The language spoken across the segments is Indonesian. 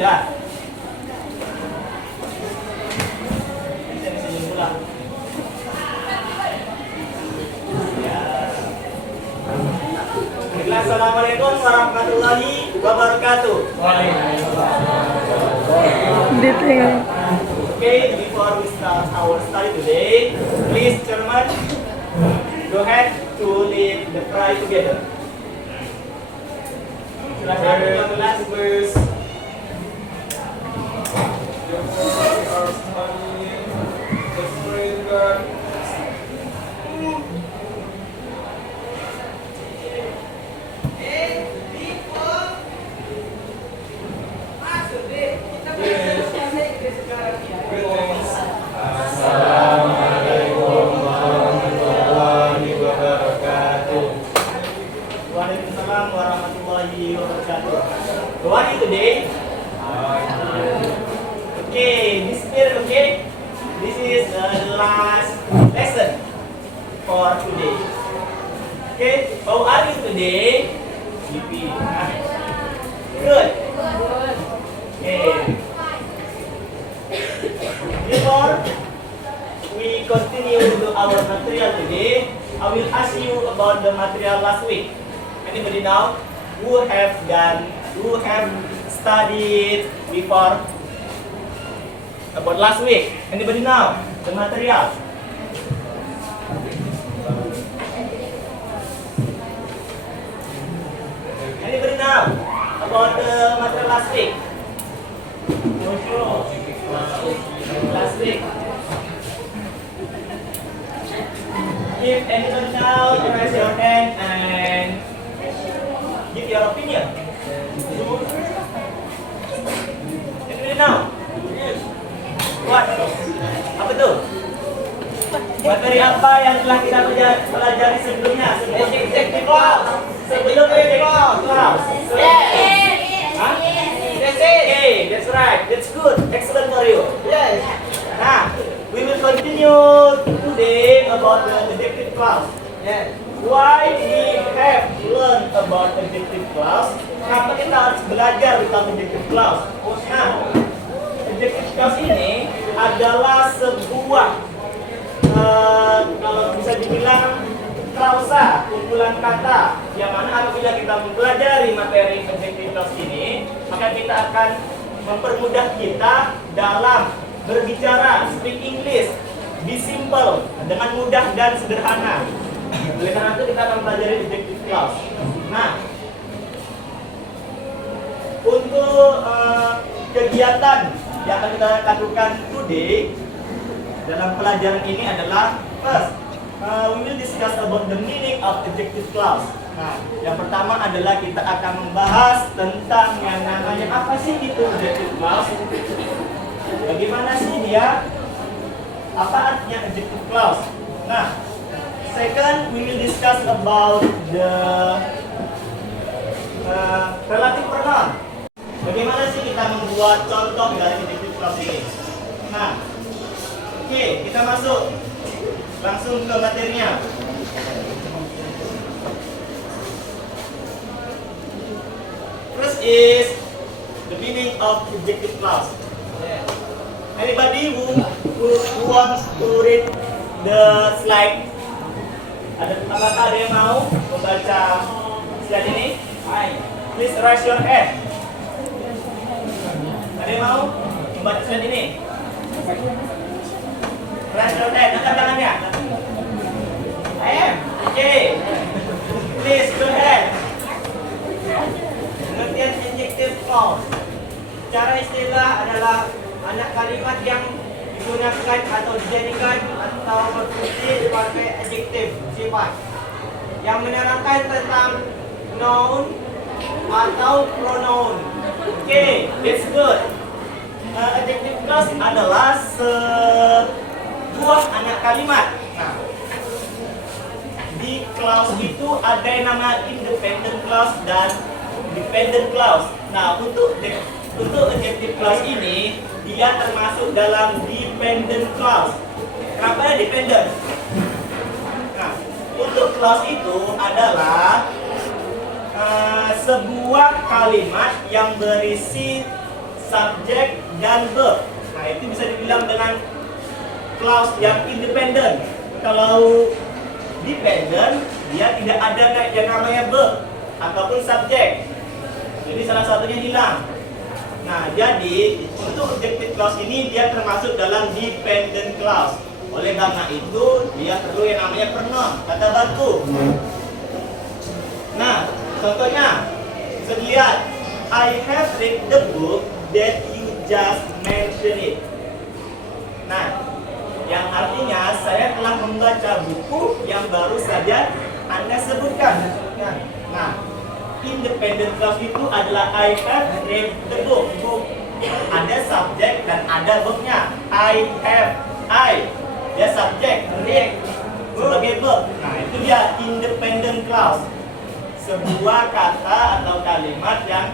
Sudah. Bisa senyum pula. Assalamualaikum warahmatullahi wabarakatuh. Okay, before we start our study today, please Chairman, go ahead to lead the prayer together. Silakan 15 verse. Assalamualaikum warahmatullahi wabarakatuh. Waalaikumsalam warahmatullahi wabarakatuh. How are you today? Okay, this period, okay? This is the last lesson for today. Okay, how are you today? Sleepy. Good. Okay. Before we continue to our material today, I will ask you about the material last week. Anybody know who have studied before about last week? Anybody know the material? Anybody know about the material last week? No sure. Last week. If anyone now, raise your hand and give your opinion. Anybody know? What? Apa tuh? Materi apa yang telah kita pelajari sebelumnya? Sebelum class. Sebelum class. Hah? Okay, that's right. That's good. Excellent for you. Yes. Nah, we will continue today about the adjective clause. Yes. Why we have learned about adjective clause? Kenapa kita harus belajar tentang adjective clause? Nah, adjective clause ini adalah sebuah kalau bisa dibilang klausa, kumpulan kata yang mana apabila kita mempelajari materi adjective clause ini, maka kita akan mempermudah kita dalam berbicara, speak English, be simple, dengan mudah dan sederhana. Oleh karena itu kita akan mempelajari adjective clause. Nah, untuk kegiatan yang akan kita lakukan today dalam pelajaran ini adalah first, we will discuss about the meaning of adjective clause. Nah, yang pertama adalah kita akan membahas tentang yang namanya apa sih itu adjective clause. Bagaimana sih dia? Apa artinya adjective clause? Nah, second we will discuss about the relative pronoun. Bagaimana sih kita membuat contoh dari adjective clause ini? Nah, oke, kita masuk langsung ke materinya. First is the meaning of adjective clause. Anybody who wants to read the slide? Apakah ada yang mau membaca slide ini? Please raise your hand. Ada yang mau membaca slide ini? Raise your hand, angkat tangannya. I am. Okay. Please go ahead. Pengertian adjective clause. Cara istilah adalah anak kalimat yang digunakan atau dijadikan atau berfungsi sebagai adjektif sifat yang menerangkan tentang noun atau pronoun. Okay, that's good. Adjective clause adalah sebuah anak kalimat. Nah, di clause itu ada yang nama independent clause dan dependent clause. Nah, untuk adjective clause ini dia termasuk dalam dependent clause. Kenapa dependent? Nah, untuk clause itu adalah sebuah kalimat yang berisi subjek, dan verb. Nah, itu bisa dibilang dengan clause yang independen. Kalau dependent, dia tidak ada yang namanya verb ataupun subjek. Jadi salah satunya hilang. Nah, jadi untuk objective clause ini dia termasuk dalam dependent clause. Oleh karena itu, dia perlu yang namanya pronoun, kata bantu. Nah, contohnya, bisa dilihat, I have read the book that you just mentioned it. Nah, yang artinya saya telah membaca buku yang baru saja Anda sebutkan. Nah, independent clause itu adalah I have read the book. Ada subjek dan ada verbnya. I have, dia subjek, read sebagai verb. Nah, itu dia independent clause. Sebuah kata atau kalimat yang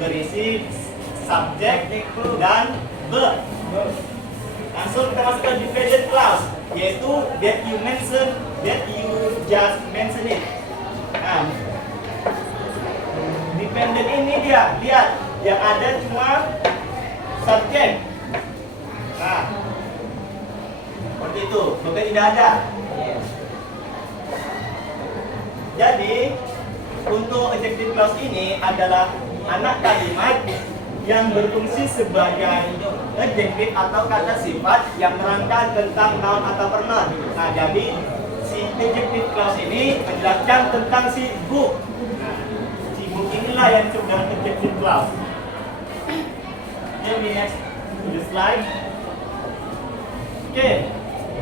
berisi subjek dan verb. Langsung kita masuk ke dependent clause, yaitu that you just mention it. Nah, dependent ini dia, lihat, yang ada cuma subjek. Nah, seperti itu, bukan tidak ada. Jadi, untuk adjective clause ini adalah anak kalimat yang berfungsi sebagai adjektif atau kata sifat yang menerangkan tentang noun atau pronoun. Nah, jadi si adjective clause ini menjelaskan tentang si book. Nah, si book inilah yang disebut dengan adjective clause. Jadi next to the slide. Oke,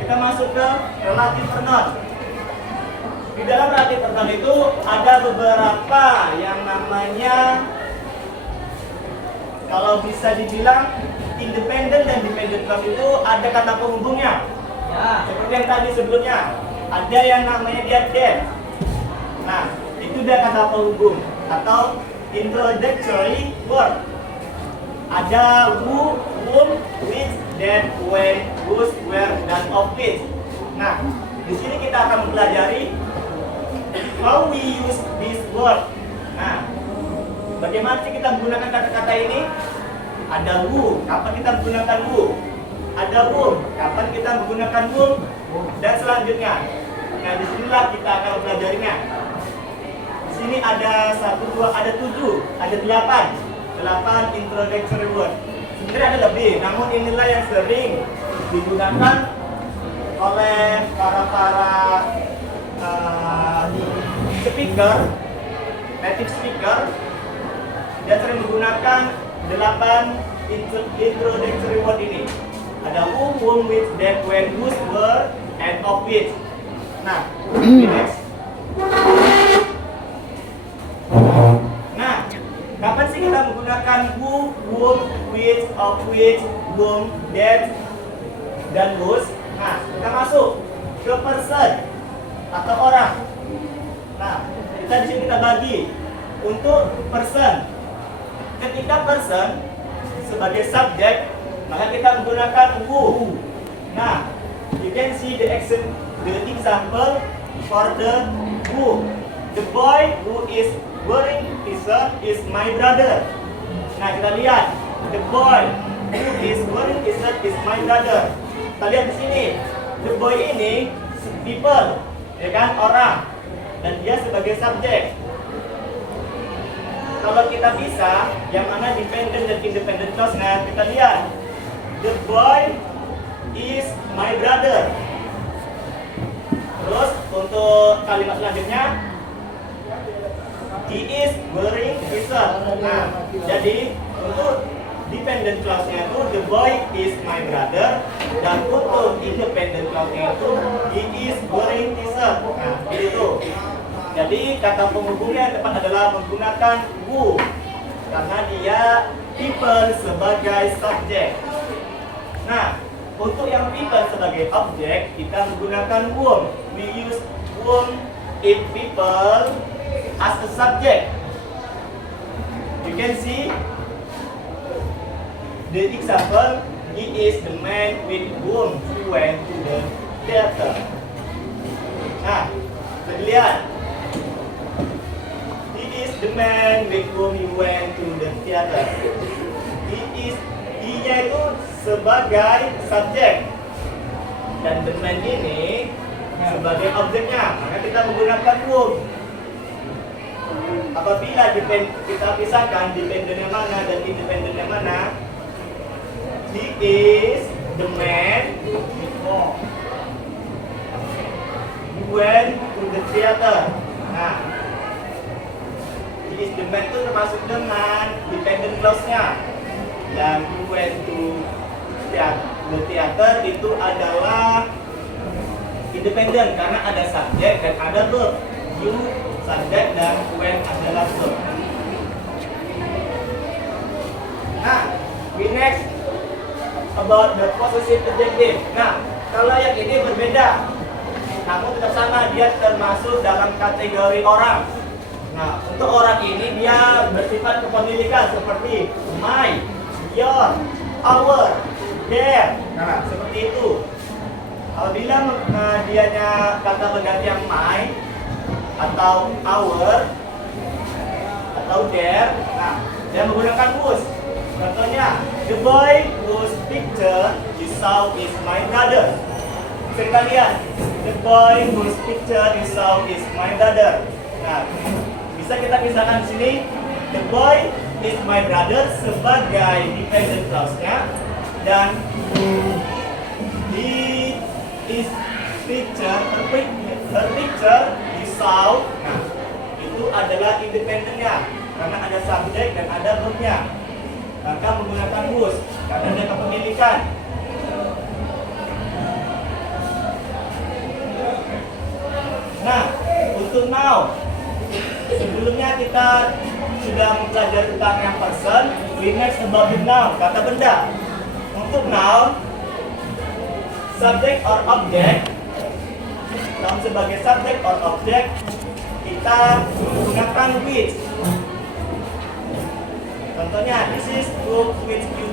kita masuk ke relative pronoun. Di dalam relative pronoun itu ada beberapa yang namanya, kalau bisa dibilang independent dan dependent clause itu ada kata penghubungnya. Ya. Seperti yang tadi sebelumnya, ada yang namanya dia that. Nah, itu dia kata penghubung atau introductory word. Ada who, whom, which, that, when, whose, where, dan of which. Nah, di sini kita akan mempelajari how we use this word. Nah, bagaimana sih kita menggunakan kata-kata ini? Ada who, kapan kita menggunakan who? Ada whom, kapan kita menggunakan whom? Dan selanjutnya. Nah, disinilah kita akan mempelajarinya. Di sini ada 1, 2, ada 7, ada 8 introductory word. Sebenarnya ada lebih, namun inilah yang sering digunakan oleh para speaker, native speaker. Dia sering menggunakan 8 introductory word ini. Ada who, whom, which, that, when, whose, where, and of which. Nah, next. Nah, kapan sih kita menggunakan who, whom, which, of which, whom, that, dan whose? Nah, kita masuk ke person atau orang. Nah, kita di sini kita bagi untuk person. Ketika person sebagai subjek, maka kita menggunakan who. Nah, you can see the example for the who. The boy who is wearing t-shirt is my brother. Nah, kita lihat, the boy who is wearing t-shirt is my brother. Kita lihat di sini, the boy ini people, ya kan, orang, dan dia sebagai subjek. Kalau kita bisa, yang mana dependent dan independent clause, nah kita lihat, the boy is my brother. Terus untuk kalimat selanjutnya, he is wearing t-shirt. Nah, jadi untuk dependent clause-nya itu the boy is my brother, dan untuk independent clause-nya itu he is wearing t-shirt. Nah, itu. Jadi kata penghubungnya yang tepat adalah menggunakan who, karena dia people sebagai subjek. Nah, untuk yang people sebagai objek, kita menggunakan whom. We use whom if people as a subject. You can see the example, he is the man with whom he went to the theater. Nah, kita lihat, he is the man with whom he went to the theater. He dia itu sebagai subjek dan the man ini sebagai objeknya. Maka kita menggunakan would. Apabila kita pisahkan dependennya mana dan independennya mana, he is the man who went to the theater. Nah, he is the man itu termasuk dengan dependent clause-nya. Dan who went to the theater itu adalah independent karena ada subjek dan ada verb. You subjek dan when adalah verb. Nah, we next about the possessive adjective. Nah, kalau yang ini berbeda, namun tetap sama, dia termasuk dalam kategori orang. Nah, untuk orang ini dia bersifat kepemilikan seperti my, your, our, their. Nah, seperti itu. Apabila dianya kata pengganti yang my atau our atau their, nah, dia menggunakan whose. Contohnya, the boy whose picture you saw is my brother. Bisa kita lihat, the boy whose picture you saw is my brother. Nah, bisa kita pisahkan di sini, the boy is my brother sebagai dependent clause-nya dan his picture, her picture you saw, nah, itu adalah independennya karena ada subjek dan ada verb-nya. Maka menggunakan whose karena ada kepemilikan. Nah, untuk noun, sebelumnya kita sudah mempelajari tentang yang person. We next about the noun, kata benda. Untuk noun, subject or object, noun sebagai subject or object, kita menggunakan which. Contohnya, this is book which you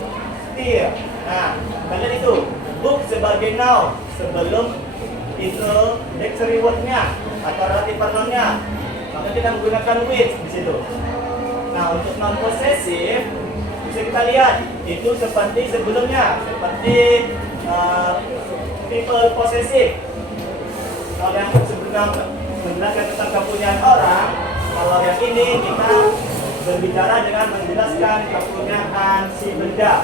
steal. Nah, kalian itu book sebagai noun sebelum itu dictionary word-nya atau relative pronoun-nya, maka kita menggunakan which di situ. Nah, untuk non possessive bisa kita lihat itu seperti sebelumnya, seperti people possessive. Kalau yang sebelumnya menjelaskan tentang kepunyaan orang, kalau yang ini kita berbicara dengan menjelaskan kepunyaan si benda.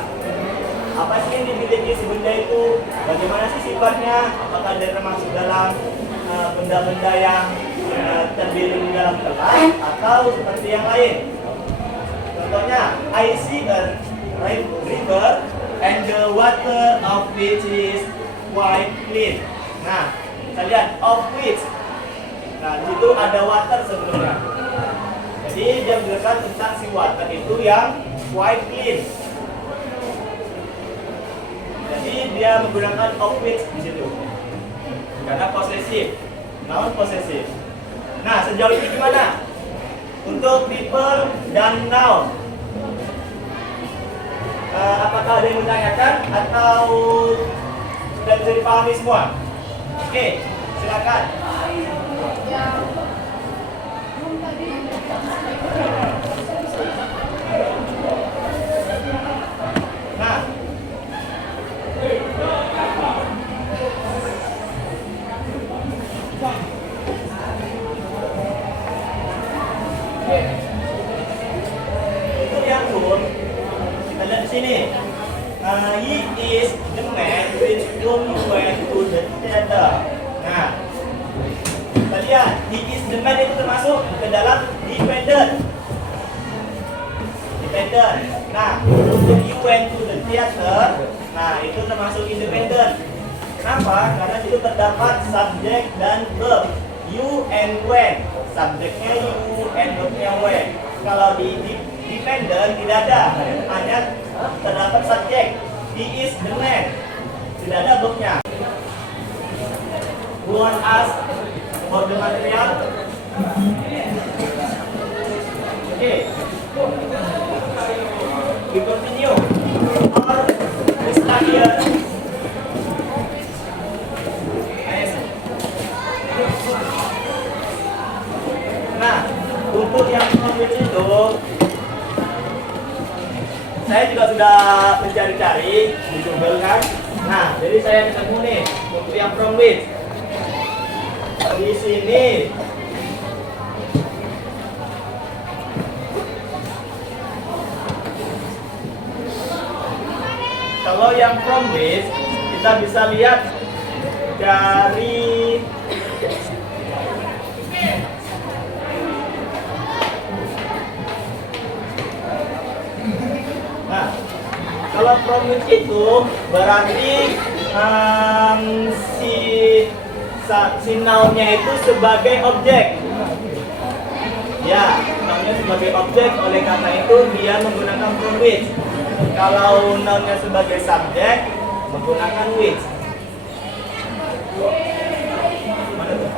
Apa sih yang dimiliki si benda itu? Bagaimana sih sifatnya? Apakah dia termasuk dalam benda-benda yang terdiri di dalam kelas atau seperti yang lain? Contohnya, I see a river and the water of which is quite clean. Nah, kita lihat of which. Nah, di situ ada water sebelumnya. Jadi dia menjelaskan tentang si water itu yang quite clean. Jadi dia menggunakan of which di situ. Karena possessive, noun possessive. Nah, sejauh ini gimana? Untuk people dan noun. Apakah ada yang menanyakan atau sudah bisa dipahami semua? Oke, silakan. Nah, itu yang pun kita lihat di sini. He is the man with whom you went to the theater. Nah, kita lihat he is the man itu termasuk ke dalam dependent. Nah, untuk you went to the theater, nah itu termasuk independent. Kenapa? Karena itu terdapat subjek dan verb. You and when. Subjeknya you and verbnya when. Kalau di dependent tidak ada, hanya terdapat subjek. He is the man. Tidak ada verbnya. Who want us for the material? Okay. We continue. Or we start here. Nah, untuk yang language itu saya juga sudah mencari-cari di Google kan. Nah, jadi saya ketemu nih untuk yang from which. Di sini kalau yang from which kita bisa lihat dari nah, kalau from which itu berarti si noun-nya itu sebagai objek. Ya, noun-nya sebagai objek, oleh karena itu dia menggunakan from which. Kalau noun-nya sebagai subjek menggunakan which. Mana tuh?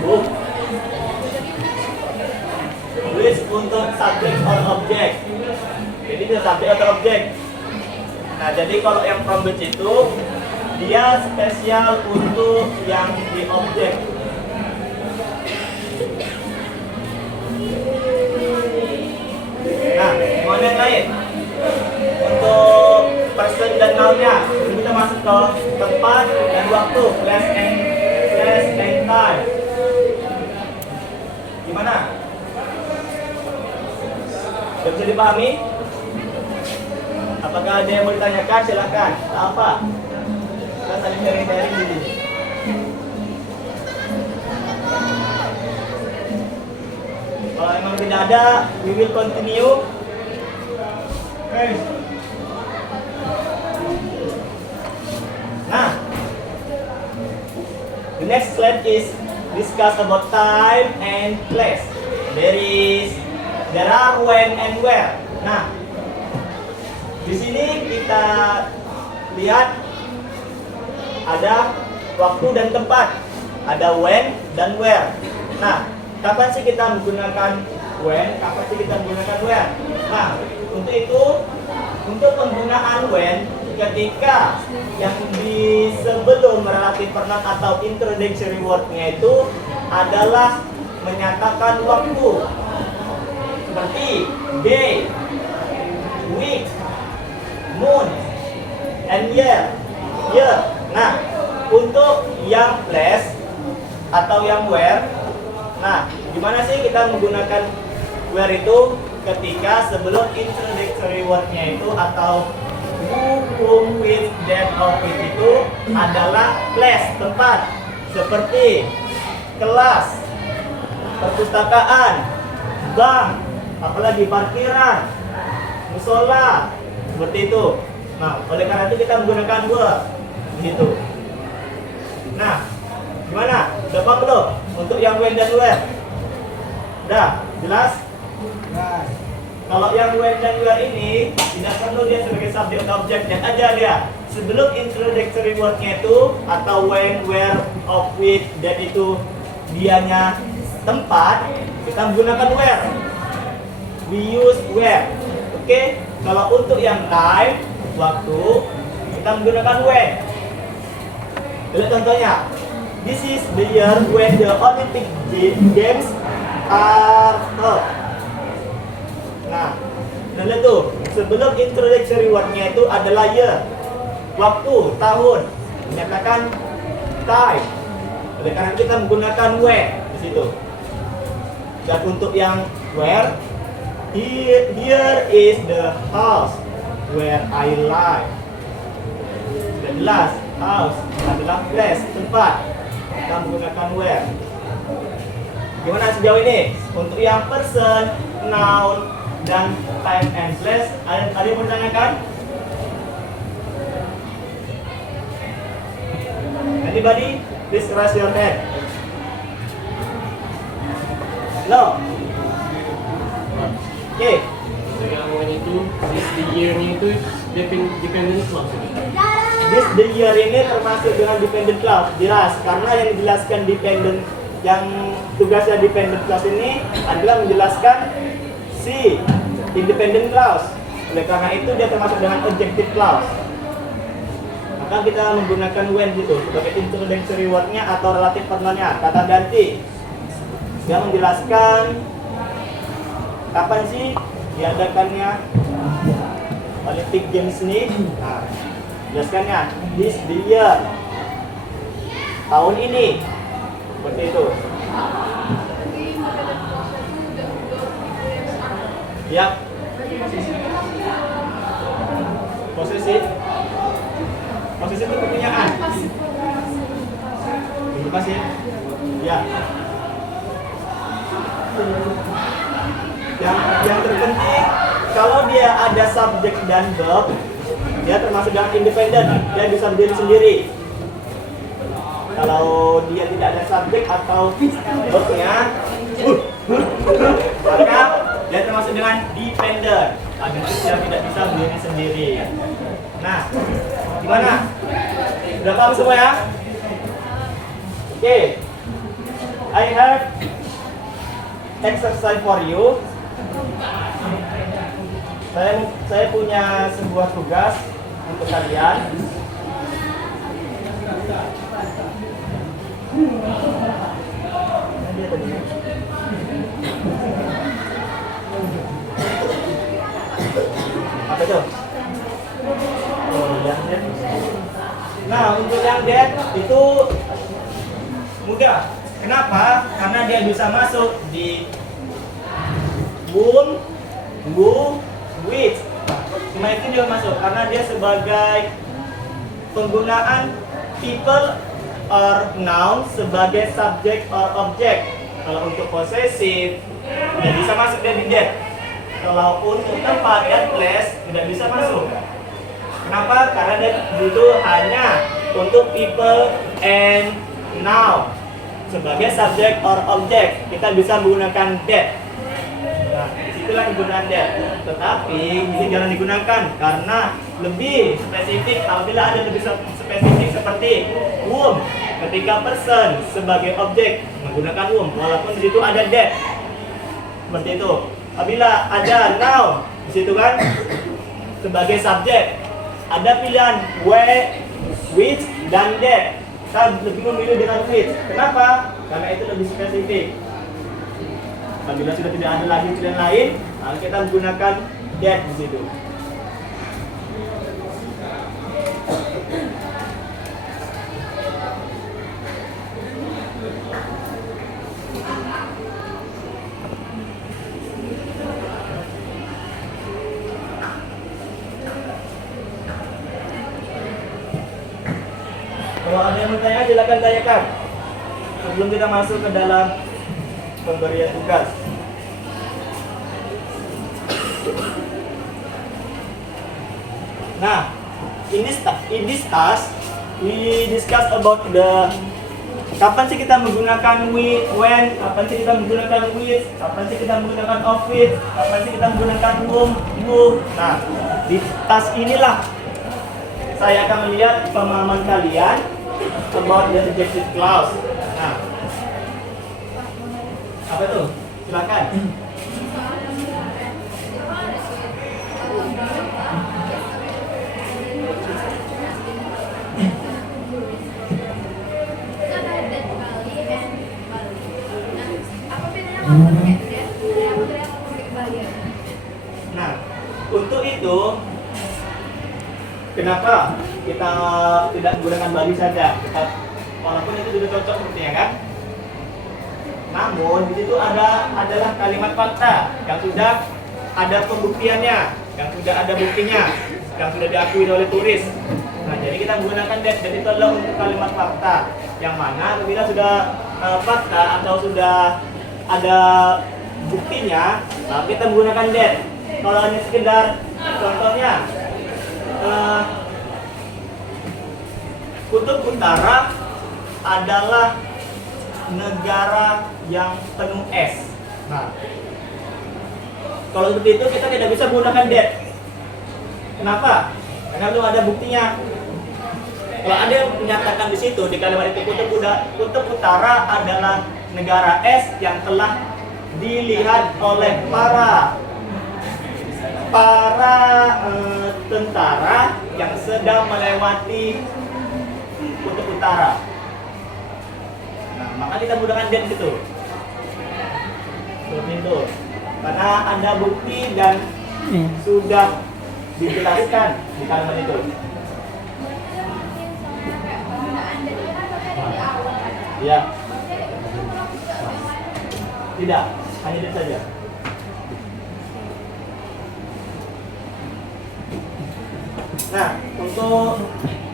Book. Which untuk subjek or objek. Jadi itu subjek atau objek. Nah, jadi kalau yang from which itu dia spesial untuk yang di objek. Nah, mana yang lain? Untuk person dan noun-nya, kita masuk ke tempat dan waktu, place and time. Gimana? Sudah bisa dipahami? Apakah ada yang mau ditanyakan? Silakan. Apa? Kita saling sharing-sharing di sini. Kalau memang tidak ada, we will continue. Okay. Nah, the next slide is discuss about time and place. There are when and where. Nah, di sini kita lihat ada waktu dan tempat, ada when dan where. Nah, kapan sih kita menggunakan when? Kapan sih kita menggunakan where? Nah, untuk itu, untuk penggunaan when, ketika yang di sebelum relative pronoun atau introductory word-nya itu adalah menyatakan waktu, seperti day, week, month, and year. Nah, untuk yang place atau yang where, nah, gimana sih kita menggunakan where itu ketika sebelum introductory word-nya itu atau who, whom, which, that, of, it itu adalah place, tempat, seperti kelas, perpustakaan, bank, apalagi parkiran, musola, seperti itu. Nah, oleh karena itu kita menggunakan were gitu. Nah, gimana? Udah paham belum? Untuk yang when dan where? Udah, jelas? Kalau yang when dan where ini tidak perlu dia sebagai subjek atau objek, yang aja dia sebelum introductory word-nya itu atau when, where, of, which, that itu dianya tempat, kita menggunakan where. We use where. Oke? Kalau untuk yang time, waktu, kita menggunakan when. Lihat contohnya. This is the year when the Olympic Games are held. Nah, lihat tuh, sebelum introductory word-nya itu adalah year, waktu, tahun, menyatakan time. Oleh karena kita menggunakan when di situ. Dan untuk yang where, here is the house where I live. Sudah jelas, house adalah place, tempat. Kita menggunakan where. Gimana sejauh ini? Untuk yang person, noun, dan time and place, ada yang mau ditanyakan? Anybody? Please raise your hand. No? Okay. Yang when itu, this the year-nya itu dependent clause. This the year ini termasuk dengan dependent clause, jelas, karena yang dijelaskan dependent, yang tugasnya dependent clause ini adalah menjelaskan si independent clause. Oleh karena itu dia termasuk dengan objective clause. Maka kita menggunakan when gitu sebagai introductory word-nya atau relative pronoun-nya, kata ganti. Dia menjelaskan kapan sih diadakannya Olympic Games ini? Nah, jelaskannya. This the year. Tahun ini. Seperti itu. Ya. Posesif. Posesif itu pertanyaan. Terima kasih. Ya. Yang terpenting kalau dia ada subjek dan verb, dia termasuk yang independen, dia bisa berdiri sendiri. Kalau dia tidak ada subjek atau verbnya, maka dia termasuk dengan dependent, artinya dia tidak bisa berdiri sendiri. Nah, gimana? Sudah paham semua ya? Oke, I have exercise for you. Saya punya sebuah tugas untuk kalian. Apa itu? Nah, untuk yang dead itu mudah. Kenapa? Karena dia bisa masuk di whom, who, which. Cuma itu dia masuk karena dia sebagai penggunaan people or noun sebagai subject or object. Kalau untuk possessive tidak bisa masuk dari dead. Kalau untuk tempat dan place tidak bisa masuk. Kenapa? Karena dia itu hanya untuk people and noun sebagai subject or object. Kita bisa menggunakan that. Nah, disitulah kegunaan that. Tetapi ini jangan digunakan karena lebih spesifik. Apabila ada lebih spesifik seperti whom, ketika person sebagai objek menggunakan whom, walaupun di situ ada that. Seperti itu. Apabila ada noun di situ kan sebagai subjek, ada pilihan where, which, dan that. Saya lebih memilih dengan which. Kenapa? Karena itu lebih spesifik. Apabila sudah tidak ada lagi pilihan lain, maka kita menggunakan that di situ. Kalau ada yang bertanya, silakan tanyakan sebelum kita masuk ke dalam pemberian tugas. Nah, in this task, we discuss about the kapan sih kita menggunakan we, when, kapan sih kita menggunakan which, kapan sih kita menggunakan of which, kapan sih kita menggunakan whom, who. Nah, di task inilah saya akan melihat pemahaman kalian about the adjective clause. Nah, apa itu? Silakan. Nah, untuk itu kenapa kita tidak menggunakan bali saja? Walaupun itu sudah cocok sepertinya kan? Namun di situ adalah kalimat fakta yang sudah ada pembuktiannya, yang sudah ada buktinya, yang sudah diakui oleh turis. Nah, jadi kita menggunakan that, dan itu adalah untuk kalimat fakta. Yang mana apabila sudah fakta atau sudah ada buktinya, nah kita menggunakan that. Kalau hanya sekedar contohnya Kutub Utara adalah negara yang penuh es. Nah, kalau seperti itu kita tidak bisa menggunakan that. Kenapa? Karena belum ada buktinya. Kalau ada yang menyatakan di situ di kalimat itu Kutub Utara adalah negara es yang telah dilihat oleh para tentara yang sedang melewati Kutub Utara. Nah, maka kita menggunakan that gitu. Seperti itu. Karena Anda bukti dan sudah dijelaskan di kalimat itu. Ya. Tidak, hanya itu saja. Nah, untuk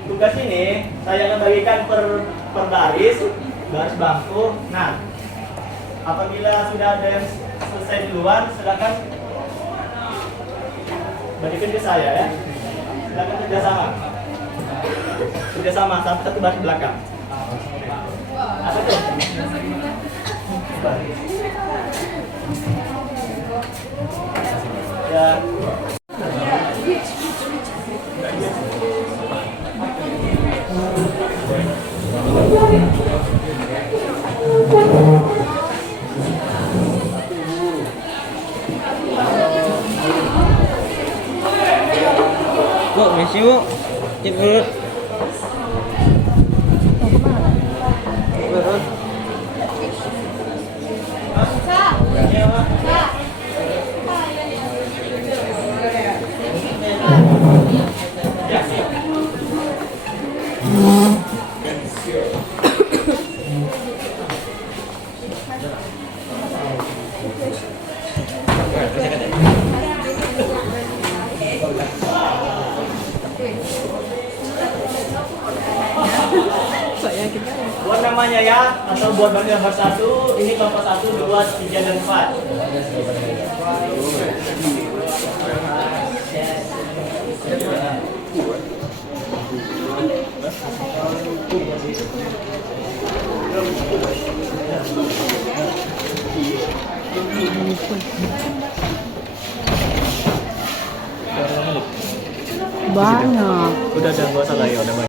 tugas ini saya akan bagikan per baris bangku. Nah, apabila sudah ada yang selesai duluan, silakan bagikan ke saya ya. Silakan kerjasama sampai satu baris belakang. Apa tuh? Ya. Bu, misi bu. Cepet. Buat namanya ya, atau buat gambar 1, ini kelompok 1, 2, 3, dan 4. Banyak. Udah gak usah lagi, udah banyak.